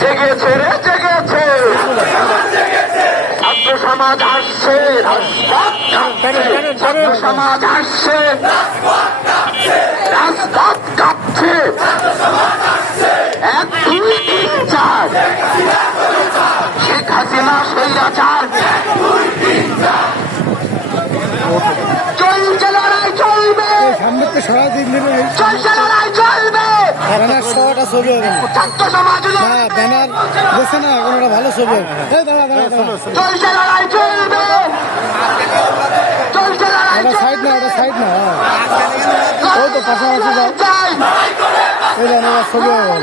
জেগেছে রে জেগেছে। ছাত্র সমাজ আসছে ছাত্র সমাজ আসছে রাজপথ কাঁপছে। এক দুই তিন চার। শেখ হাসিনা স্বৈরাচার। চলছে লড়াই চলবে। সরাই দিন ছবি হবে না। হ্যাঁ ব্যানার বসে না, এখন ভালো ছবি হবে। সাইড না, ওটা সাইড না হ্যাঁ। ওই তো পাশাপাশি যাও। এই দাঁড়া ওটা ছবি হবে।